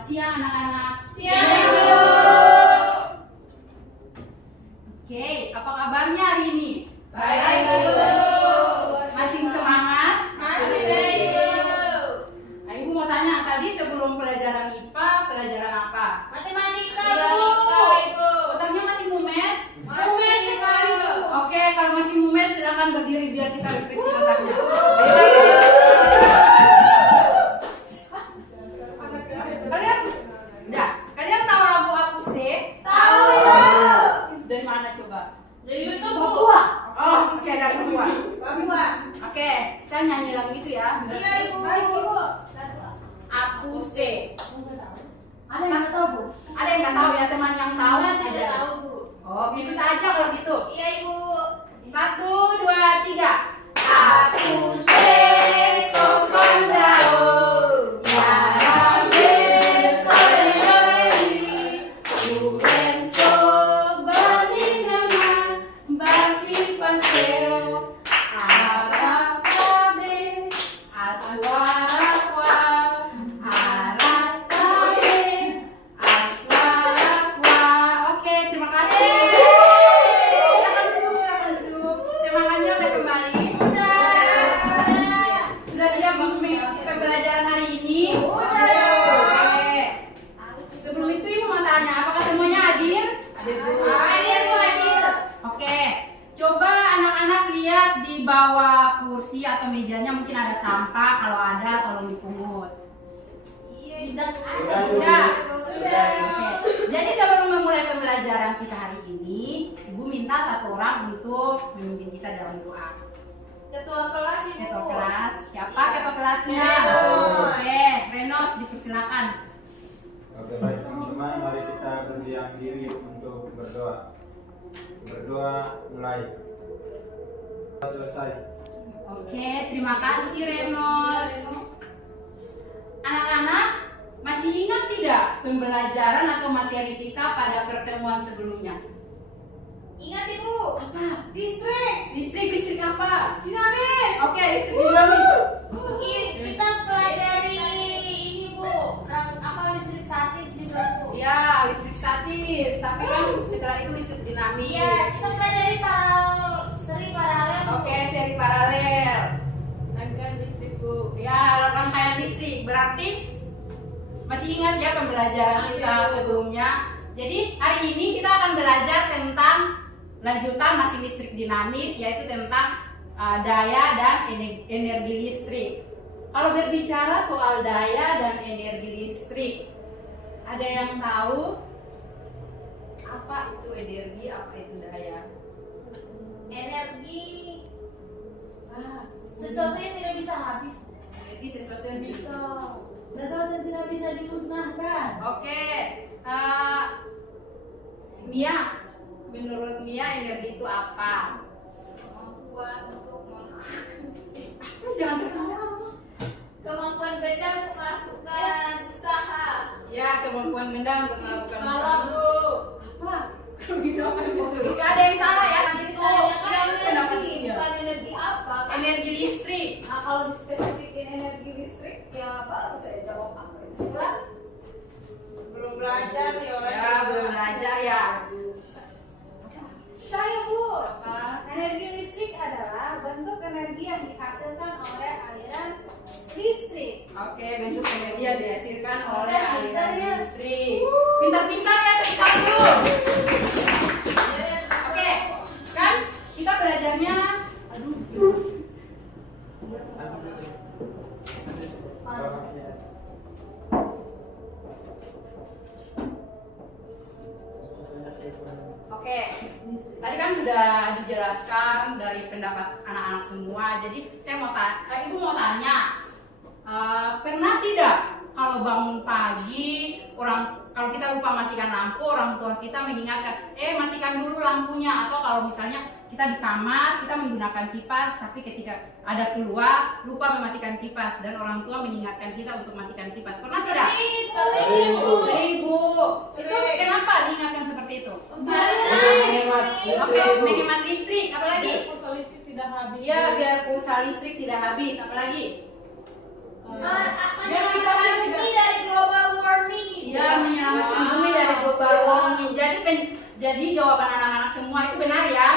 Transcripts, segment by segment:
Selamat siang anak-anak. Siang, Bu. Oke, apa kabarnya hari ini? Baik, Bu. Masih semangat? Masih, Bu. Nah, Ibu mau tanya tadi sebelum pelajaran IPA, pelajaran apa? Matematika, Iya, Bu. Otaknya masih mumet? Masih sekali, Bu. Oke, kalau masih mumet silakan berdiri biar kita refreshing otaknya. Ayo. Kalian tahu lagu Apuse? Tahu, Bu. Dari mana coba? Dari YouTube, Bu. Papua. Oh, oke, dari Papua. Papua. Oke, saya nyanyi lagu itu ya. Iya, Ibu. Apuse. Ada yang nggak tahu, Bu? Ada yang nggak tahu ya, teman yang tahu? Saya tidak aja. tahu, Bu. Oh, gitu aja kalau gitu. Iya, Ibu. 1, 2, 3. Apuse kokondao. Yarabe sore sore. Urenso bani nama baki paseo. Arapabe aswara kwa. Aratabe aswara kwa. Oke, terima kasih. Silakan duduk, silakan duduk. Semangatnya udah kembali. Sudah siap untuk mengikuti pembelajaran hari ini? Oke. Sebelum itu Ibu mau tanya, apakah semuanya hadir? Hadir, Bu. Hadir, Bu, hadir. Oke. Coba anak-anak lihat di bawah kursi atau mejanya mungkin ada sampah. Kalau ada tolong dipungut. Iya, Sudah. Oke. Jadi sebelum memulai pembelajaran kita hari ini, Ibu minta satu orang untuk memimpin kita dalam doa. Ketua kelas, Ibu. Ketua kelas, siapa ketua kelasnya? Renos. Oke, Renos dipersilakan. Oke, baik teman-teman, mari kita berdiam diri untuk berdoa. Berdoa mulai. Selesai. Oke, terima kasih Renos. Anak-anak, masih ingat tidak pembelajaran atau materi kita pada pertemuan sebelumnya? Ingat, Ibu. Apa? Listrik. Listrik apa? Dinamis. Oke, listrik dinamis. Kita pelajari ini, Bu. Apa listrik statis juga, Bu? Ya, listrik statis. Tapi kan setelah itu listrik dinamis. Iya, kita pelajari seri paralel. Bu. Oke, seri paralel. Rangkaian listrik, Bu. Ya, rangkaian listrik. Berarti masih ingat ya pembelajaran kita sebelumnya. Jadi hari ini kita akan belajar tentang lanjutan masih listrik dinamis, yaitu tentang daya dan energi listrik. Kalau berbicara soal daya dan energi listrik, ada yang tahu apa itu energi, apa itu daya? Energi Ah, sesuatu yang tidak bisa habis. energi sesuatu yang bisa. Sesuatu yang tidak bisa dimusnahkan. Oke, Mia, menurut Mia energi itu apa? Kemampuan untuk melakukan Jangan tertawa. kemampuan beda untuk melakukan usaha. Ya, kemampuan benda untuk melakukan Salah, usaha. Bu. Apa? Gitu apa yang betul? Gak ada yang salah ya itu. Pendapat dia. Bukan energi apa? Kan? Energi listrik. Nah, kalau dispesifikin energi listrik, ya baru saya jawab apa itu. Kan? Belum belajar ya, Ya, belum belajar ya. Saya, Bu. Apa? Energi listrik adalah bentuk energi yang dihasilkan oleh aliran listrik. Oke, bentuk energi yang dihasilkan oleh Pintar aliran ya. listrik. Pintar-pintar ya, pintar dulu. Oke, kan kita belajarnya. Aduh. Oke, tadi kan sudah dijelaskan dari pendapat anak-anak semua. Jadi saya mau Ibu mau tanya, pernah tidak kalau bangun pagi kalau kita lupa matikan lampu, orang tua kita mengingatkan, matikan dulu lampunya, atau kalau misalnya kita di kamar kita menggunakan kipas, tapi ketika ada keluar lupa mematikan kipas dan orang tua mengingatkan kita untuk matikan kipas. Pernah tidak? Sering, Bu. Ibu, itu kenapa diingatkan seperti itu? Menghemat Oke, menghemat listrik, apalagi? Pulsa listrik tidak habis. Iya, biar pulsa listrik tidak habis, apalagi? Menyelamatkan bumi dari global warming. Iya, menyelamatkan bumi dari global warming. Jadi jawaban anak-anak semua itu benar ya.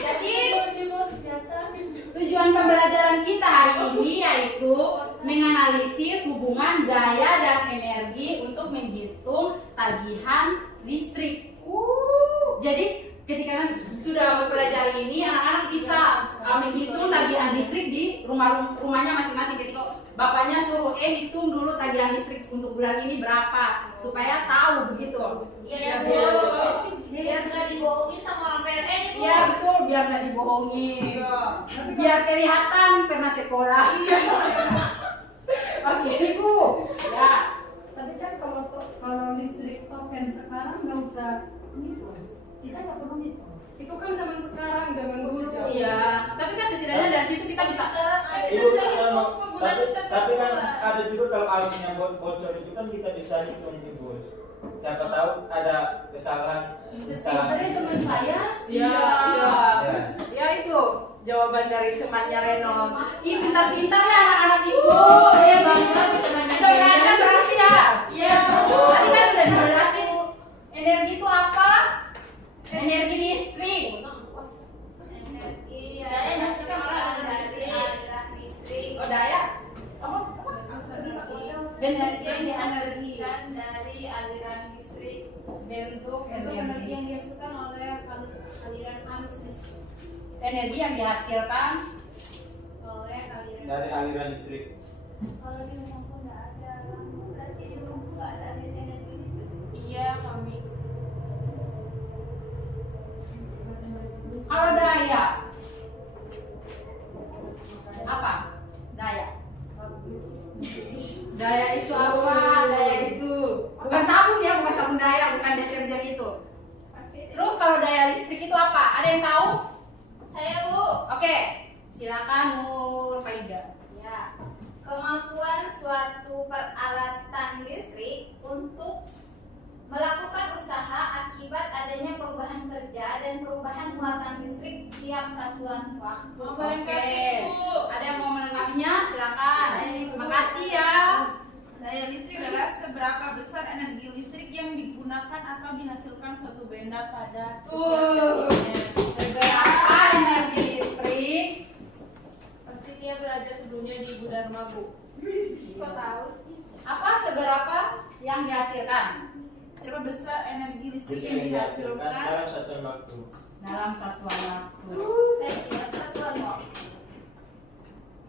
Jadi tujuan pembelajaran kita hari ini yaitu menganalisis hubungan daya dan energi untuk menghitung tagihan listrik. Jadi ketika sudah mempelajari ini, anak-anak bisa menghitung tagihan listrik di rumahnya masing-masing. Ketika bapaknya suruh hitung dulu tagihan listrik untuk bulan ini berapa, supaya tahu begitu. Iya, biar nggak dibohongi sama orang PLN ibu. Iya betul, biar nggak dibohongi, biar kelihatan pernah sekolah. Oke ibu. Ya. Tapi kan kalau listrik token sekarang nggak usah gitu. Kita nggak perlu gitu. Itu kan zaman sekarang, zaman dulu. Iya. Tapi kan setidaknya dari situ kita bisa. Ibu, tapi kan ada juga kalau alatnya bocor itu kan kita bisa hitung ibu. Siapa tahu ada kesalahan instalasi. Teman saya. Iya. Ya itu jawaban dari temannya Reno. Ih pintar-pintar ya anak-anak ibu. Saya bangga dengan temannya berarti ya. Iya. Tadi kan udah dijelasin energi itu apa? Energi listrik. Energi Daya hasilkan orang aliran listrik. Oh daya? Apa? Energi yang dihasilkan dari aliran listrik. Bentuk Energi energi. yang dihasilkan oleh aliran arus listrik. Energi yang dihasilkan Oleh aliran. Dari aliran listrik. Kalau di rumahku nggak ada lampu, berarti di rumahku nggak ada energi listrik. Iya, kami. kalau daya apa? Daya. Daya itu apa? Daya itu bukan sabun ya, bukan sabun daya, bukan deterjen itu. Terus kalau daya listrik itu apa? Ada yang tahu? Saya Bu. Oke, silakan Nur Faiga. Ya. Kemampuan suatu peralatan listrik untuk melakukan usaha akibat adanya perubahan kerja dan perubahan muatan listrik tiap satuan waktu. Mau Oke. melengkapi, Bu. Ada yang mau melengkapinya? Silakan. Makasih ya. Daya listrik adalah seberapa besar energi listrik yang digunakan atau dihasilkan suatu benda pada Seberapa energi listrik? Pasti dia belajar sebelumnya di Ibu Dharma, Bu. Kok tahu sih? Apa seberapa yang dihasilkan Seberapa besar energi listrik Bisa yang dihasilkan dihasilkan dalam satuan waktu. dalam satuan waktu? Saya kira satuan waktu.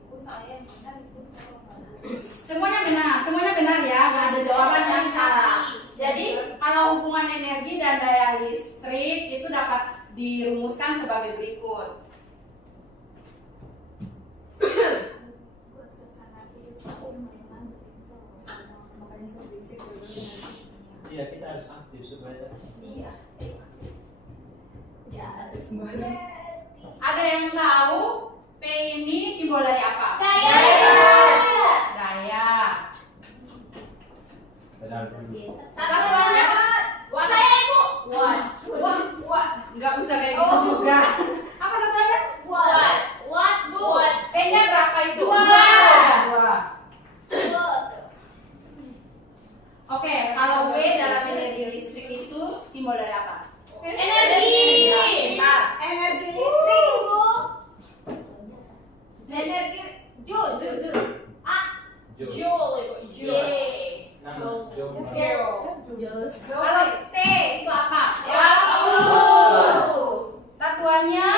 Ibu saya kan itu Semuanya benar ya, nggak ada jawaban yang salah. Jadi kalau hubungan energi dan daya listrik itu dapat dirumuskan sebagai berikut. suasana hidup aku memang makanya seberisik dulu. Iya, kita harus aktif supaya Iya. Ya harus Ada yang tahu P ini simbol dari apa? Daya. Daya. pedal dulu. Satuannya watt. Saya Ibu. Watt. Nggak usah kayak gitu juga. Apa satuannya? Watt Bu. P-nya berapa itu? Dua. Dua. Oke, kalau W dalam energi listrik itu simbol dari apa? Energi. Ya, pintar. Energi listrik Ibu. Energi Joule. Jo. Joule. Nama Jo. Kalau T itu apa? Waktu. Satuannya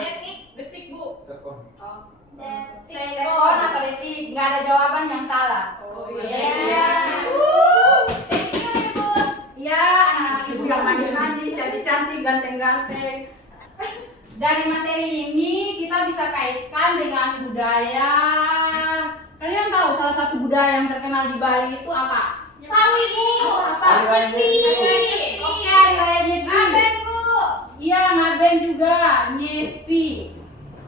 Detik. detik Bu. Sekon. Sekon atau detik? Nggak ada jawaban yang salah. Oh Iya. Iya, anak-anak ibu yang manis-manis, cantik-cantik, ganteng-ganteng. Dari materi ini kita bisa kaitkan dengan budaya. Kalian tahu salah satu budaya yang terkenal di Bali itu apa? Tahu Ibu. Apa? Hari Raya Nyepi. Oke, hari raya Nyepi. Aben Bu. Iya, ngaben juga, Nyepi.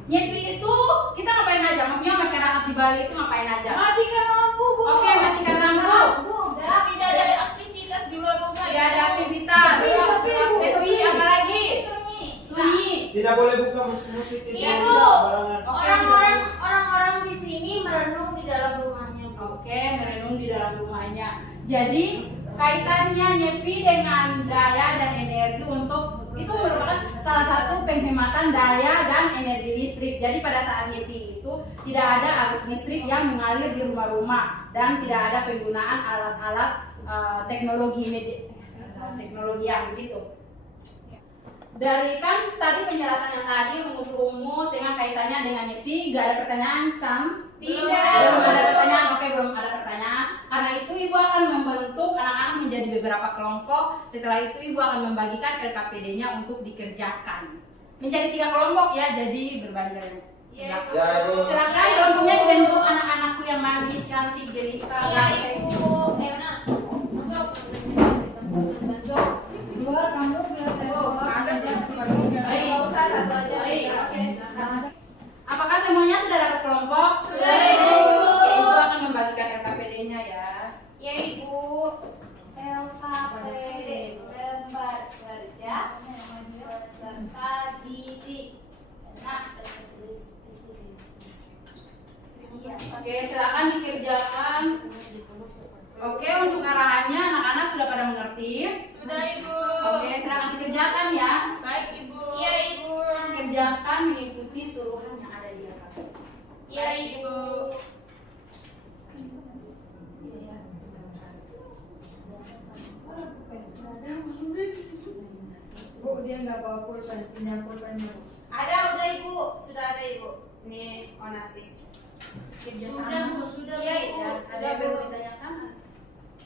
Nyepi itu kita ngapain aja? Maksudnya masyarakat di Bali itu ngapain aja? Matikan lampu Bu. Oke, matikan lampu. Udah. Tidak ada aktivitas di luar rumah. Tidak ada aktivitas. Sepi, apa lagi? Sunyi. Sunyi. Tidak boleh buka musik-musik itu. Iya, Bu. Barangan. Oke, Orang-orang di sini merenung di dalam rumahnya, Bu. Oke, merenung di dalam rumahnya. Jadi kaitannya nyepi dengan daya dan energi untuk itu merupakan salah satu penghematan daya dan energi listrik. Jadi pada saat nyepi itu tidak ada arus listrik yang mengalir di rumah-rumah dan tidak ada penggunaan alat-alat teknologi yang begitu. Dari kan tadi penjelasan yang tadi rumus-rumus dengan kaitannya dengan nyepi, gak ada pertanyaan kan? Tidak. Belum ada pertanyaan, oke belum ada pertanyaan. Karena itu ibu akan membentuk anak-anak menjadi beberapa kelompok. Setelah itu ibu akan membagikan LKPD-nya untuk dikerjakan. Menjadi 3 kelompok ya, jadi berbanding. Iya, Ibu. Ya, Ibu. Silakan kelompoknya dibentuk anak-anakku yang manis, cantik, jelita. Iya Ibu. Mana? Bentuk dua kamu biar saya tolak Ada aja. Baik. Nggak usah, satu aja. Baik. Oke. Nah, Apakah semuanya sudah dapat kelompok? Sudah, Ibu. Oke, ibu akan membagikan LKPD-nya ya. Ya Ibu. LKPD lembar kerja beserta didik. Nah, iya. Oke, silakan dikerjakan. Oke, untuk arahannya anak-anak sudah pada mengerti. Sudah, Ibu. Oke, silakan dikerjakan ya. Baik, Ibu. Iya Ibu. Kerjakan mengikuti suruhan yang ada di LKPD. Iya Ibu. Bu, dia nggak bawa pulpen, punya pulpennya Bu. Ada udah Ibu, sudah ada Ibu. Ini Onasis. Sudah Bu, sudah Iya, Bu. ya. Sudah Ada yang Bu. perlu ditanyakan?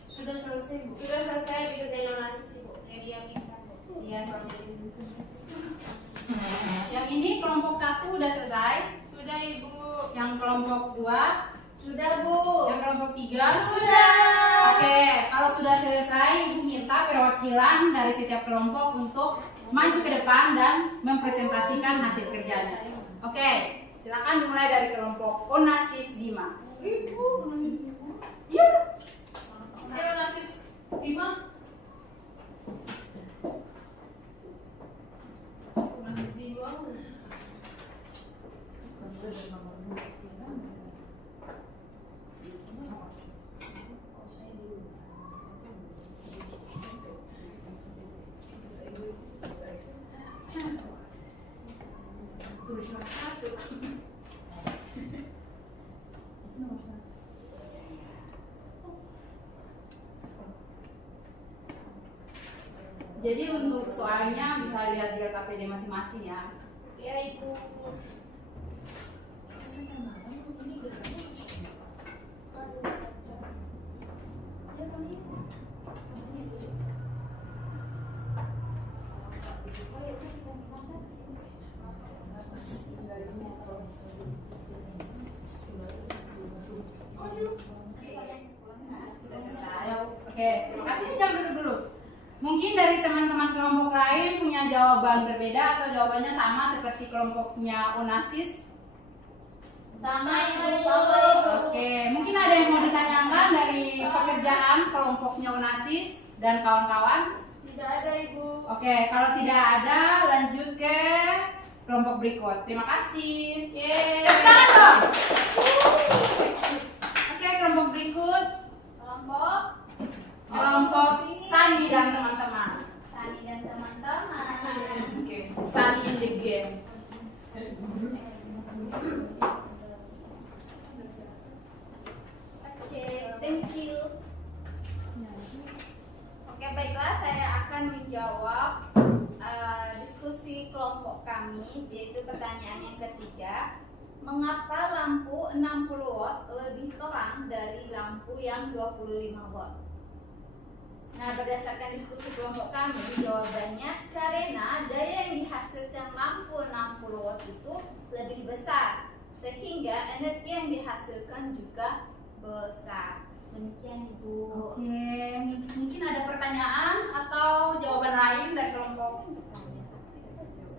Sudah selesai Bu. Sudah selesai bikin onasis Ibu. Yang dia minta. Iya, soalnya. Yang ini kelompok 1 udah selesai. Sudah, Ibu. Yang kelompok 2, Sudah Bu. yang kelompok 3 Sudah. Oke, kalau sudah selesai, ibu minta perwakilan dari setiap kelompok untuk maju ke depan dan mempresentasikan hasil kerjanya. Oke, silakan dimulai dari kelompok Onasis Dima. Iya. Ayo, Onasis 5. Onasis 2. Tulis nomor 1. Jadi untuk soalnya bisa lihat di LKPD masing-masing ya. Ya Ibu. Sudah selesai. Oke, terima kasih. Jangan duduk dulu. Mungkin dari teman-teman kelompok lain punya jawaban berbeda atau jawabannya sama seperti kelompoknya Onasis. Sama Ibu. Oke, mungkin ada yang mau ditanyakan dari pekerjaan kelompoknya Onasis dan kawan-kawan. Tidak ada, Ibu. Oke, kalau tidak ada lanjut ke kelompok berikut. Terima kasih. Yeay. Tepuk tangan dong. Oke, kelompok berikut. Kelompok Sani dan teman-teman. Sani dan teman-teman. Oke, Sani in the game. Oke, thank you. Oke, baiklah, saya akan menjawab diskusi kelompok kami, yaitu pertanyaan yang ketiga. Mengapa lampu 60 watt lebih terang dari lampu yang 25 watt? Nah, berdasarkan diskusi kelompok kami, jawabannya karena daya yang dihasilkan lampu 60 watt itu lebih besar, sehingga energi yang dihasilkan juga besar. Demikian Ibu. Oke, mungkin ada pertanyaan atau jawaban lain dari kelompok?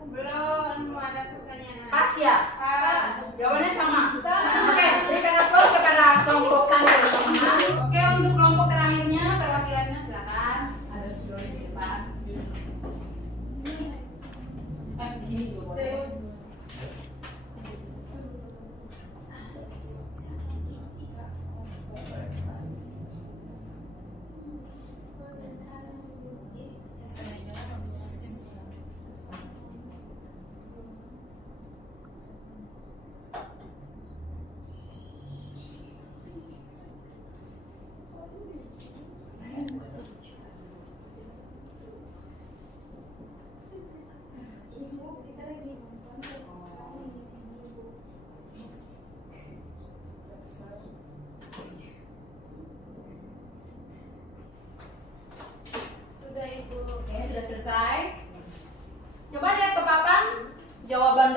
Belum ada pertanyaan. Pas ya? Pas. Jawabannya sama. Sama. Oke, berikan aplaus kepada kelompok Sani dan teman-teman. Oke, untuk kelompok terakhirnya perwakilannya silakan. Ada studio di depan. Di sini juga boleh.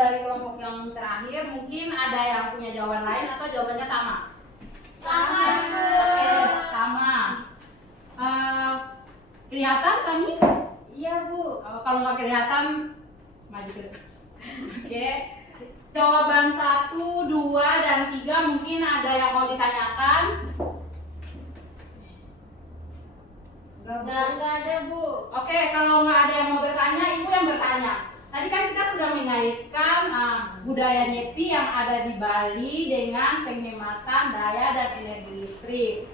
dari kelompok yang terakhir mungkin ada yang punya jawaban lain atau jawabannya sama? Sama, Bu. Oke, sama. Kelihatan Sani? Iya, Bu. Kalau nggak kelihatan maju ke depan. Oke. Jawaban 1, 2, dan 3 mungkin ada yang mau ditanyakan. Nggak ada, Bu. Oke, kalau nggak ada yang mau bertanya, ibu yang bertanya. Tadi kan kita sudah mengaitkan budaya Nyepi yang ada di Bali dengan penghematan daya dan energi listrik.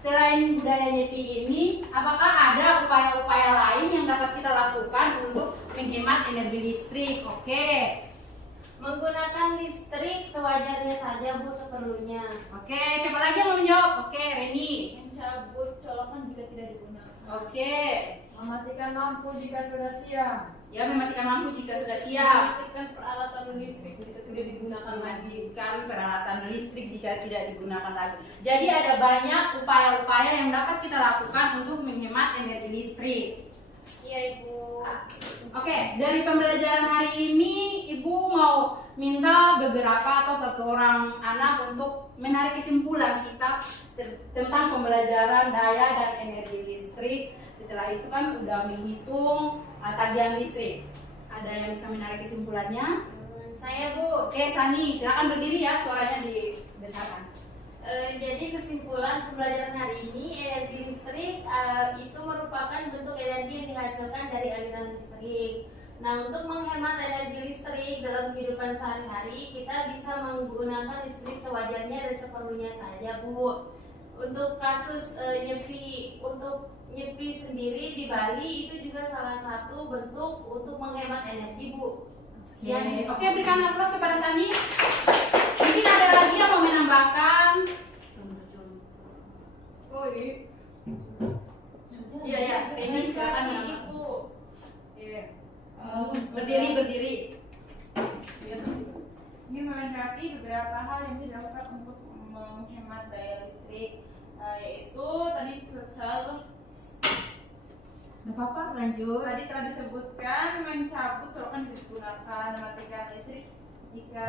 Selain budaya Nyepi ini, apakah ada upaya-upaya lain yang dapat kita lakukan untuk menghemat energi listrik? Oke. Menggunakan listrik sewajarnya saja, Bu, seperlunya. Oke, siapa lagi yang mau menjawab? Oke, Reni. Mencabut colokan jika tidak digunakan. Oke. Mematikan lampu jika sudah siang. Ya, mematikan lampu jika sudah siap. Mematikan peralatan listrik jika tidak digunakan lagi. Mematikan peralatan listrik jika tidak digunakan lagi. Jadi ada banyak upaya-upaya yang dapat kita lakukan untuk menghemat energi listrik. Iya, Ibu. Oke, dari pembelajaran hari ini Ibu mau minta beberapa atau satu orang anak untuk menarik kesimpulan kita tentang pembelajaran daya dan energi listrik. Setelah itu kan udah menghitung tagihan listrik. Ada yang bisa menarik kesimpulannya? Saya, Bu. Oke, Sani, silakan berdiri ya, suaranya dibesarkan. Jadi kesimpulan pembelajaran hari ini, energi listrik itu merupakan bentuk energi yang dihasilkan dari aliran listrik. Nah, untuk menghemat energi listrik dalam kehidupan sehari-hari, kita bisa menggunakan listrik sewajarnya dan seperlunya saja, Bu. Untuk kasus nyepi sendiri di Bali itu juga salah satu bentuk untuk menghemat energi, Bu. Sekian. Oke, berikan aplaus kepada Sani. Mungkin ada lagi yang mau menambahkan? Oh iya. Iya ya, ini silakan menambahkan. Ibu. Iya. Berdiri. Ini melengkapi beberapa hal yang dilakukan untuk menghemat daya listrik, yaitu tadi selalu Gak apa-apa, lanjut. tadi telah disebutkan mencabut colokan tidak digunakan, mematikan listrik jika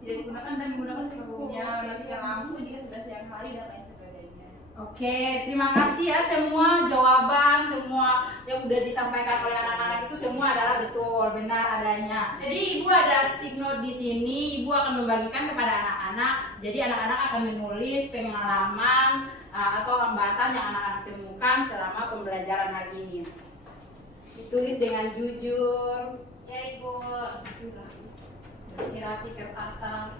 tidak digunakan dan menggunakan seperlunya, mematikan lampu jika sudah siang hari dan lain sebagainya. Oke, terima kasih ya semua jawaban, semua yang udah disampaikan oleh anak-anak itu semua adalah betul, benar adanya. Jadi ibu ada stick note di sini, ibu akan membagikan kepada anak-anak. Jadi anak-anak akan menulis pengalaman atau hambatan yang anak-anak temukan selama pembelajaran hari ini. Ditulis dengan jujur. Ya, Ibu. Bersih rapi tertata.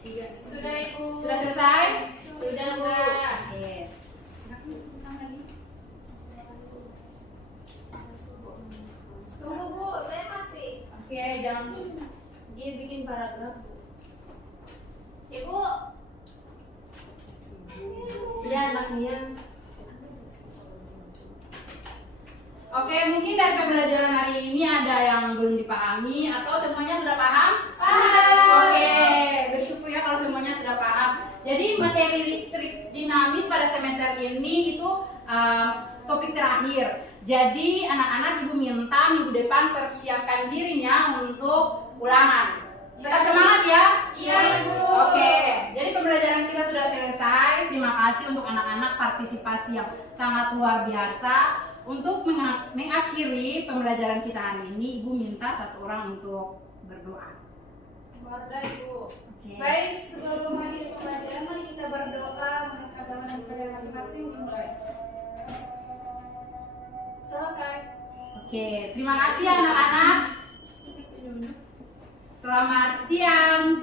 Tiga. Sudah, Ibu. Sudah selesai? Sudah, Bu. Oke. Tunggu, Bu, saya masih. Oke, jangan Dia bikin paragraf, Bu. Ibu. Iya, anaknya. Oke, mungkin dari pembelajaran hari ini ada yang belum dipahami atau semuanya sudah paham? Paham. Oke, bersyukur ya kalau semuanya sudah paham. Jadi materi listrik dinamis pada semester ini itu topik terakhir. Jadi anak-anak ibu minta minggu depan persiapkan dirinya untuk ulangan. Tetap semangat ya? Iya, Ibu. Oke, jadi pembelajaran kita sudah selesai. Terima kasih untuk anak-anak partisipasi yang sangat luar biasa. Untuk mengakhiri pembelajaran kita hari ini, ibu minta satu orang untuk berdoa. Berdoa, Ibu. Oke. Baik, sebelum mengakhiri pembelajaran, mari kita berdoa menurut agama dan budaya masing-masing dimulai. Selesai. Oke, terima kasih anak-anak. Selamat siang.